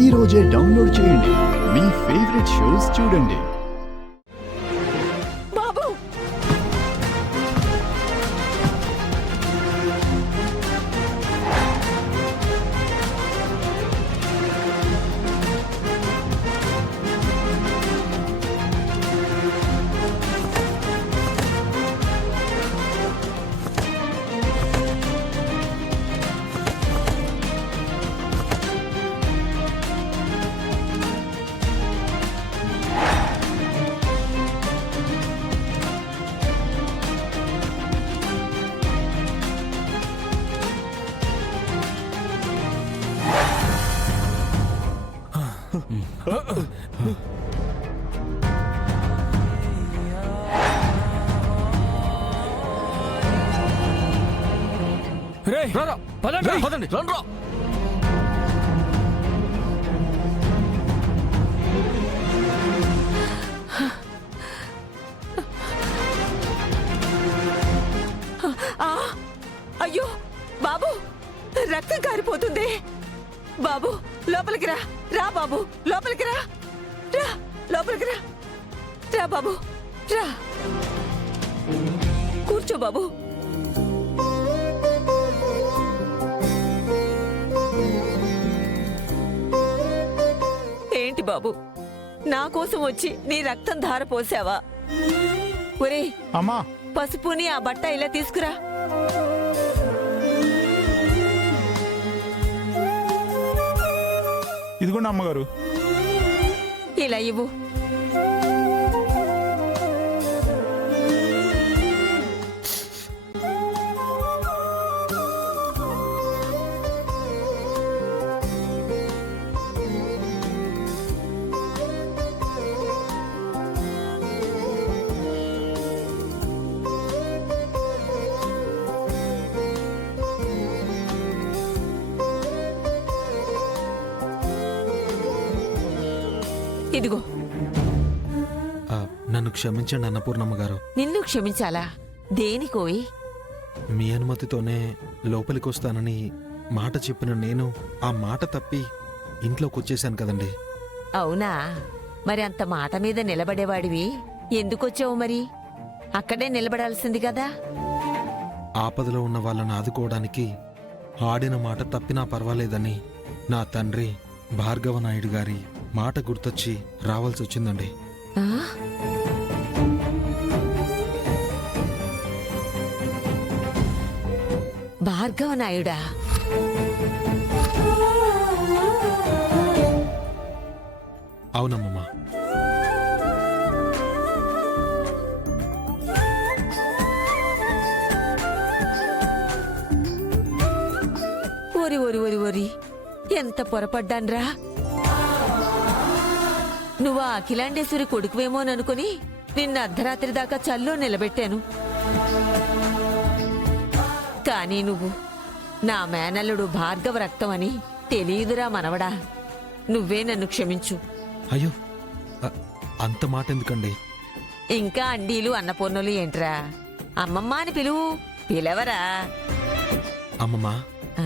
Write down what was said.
ఈ రోజే డౌన్లోడ్ చేయండి. మీ ఫేవరెట్ షోస్ చూడండి. బాబు పదండి రండ్రా. అయ్యో బాబు రక్తం కారిపోతుంది. బాబు లోపలికి రా. రా బాబు లోపలికి రా. రా లోపలికి రా. రా బాబు రా. కూర్చో బాబు. ఏంటి బాబు నా కోసం వచ్చి నీ రక్తం ధార పోసావా? ఒరే అమ్మా, పసుపుని ఆ బట్ట ఇలా తీసుకురా. ఇదిగోండి అమ్మగారు. ఇలా ఇవ్వు. ఇదిగో. నన్ను క్షమించండి అన్నపూర్ణమ్మ గారు. నిన్ను క్షమించాలా? దేనికోయి? మీ అనుమతితోనే లోపలికి వస్తానని మాట చెప్పిన నేను ఆ మాట తప్పి ఇంట్లోకి వచ్చేసాను కదండి. అవునా? మరి అంత మాట మీద నిలబడేవాడివి ఎందుకొచ్చావు మరి? అక్కడే నిలబడాల్సింది కదా. ఆపదలో ఉన్న వాళ్ళని ఆదుకోవడానికి ఆడిన మాట తప్పినా పర్వాలేదని నా తండ్రి భార్గవ నాయుడు గారి మాట గుర్తొచ్చి రావాల్సి వచ్చిందండి. ఆ? భార్గవ నాయుడా? అవునమ్మమ్మా. ఓరి ఓరి ఓరి ఓరి ఎంత పొరపడ్డాన్రా. నువ్వు ఆ అఖిలాండేశ్వరి కొడుకువేమోననుకుని నిన్న అర్ధరాత్రి దాకా చల్లో నిలబెట్టాను. కానీ నువ్వు నా మేనల్లుడు భార్గవ రక్తం అని తెలియదురా మనవడా. నువ్వే నన్ను క్షమించు. అయ్యో, అంత మాట ఎందుకండి? ఇంకా అండీలు అన్నపూర్ణలు ఏంట్రా? అమ్మమ్మ అని పిలువు. పిలవరా? అమ్మమ్మా. ఆ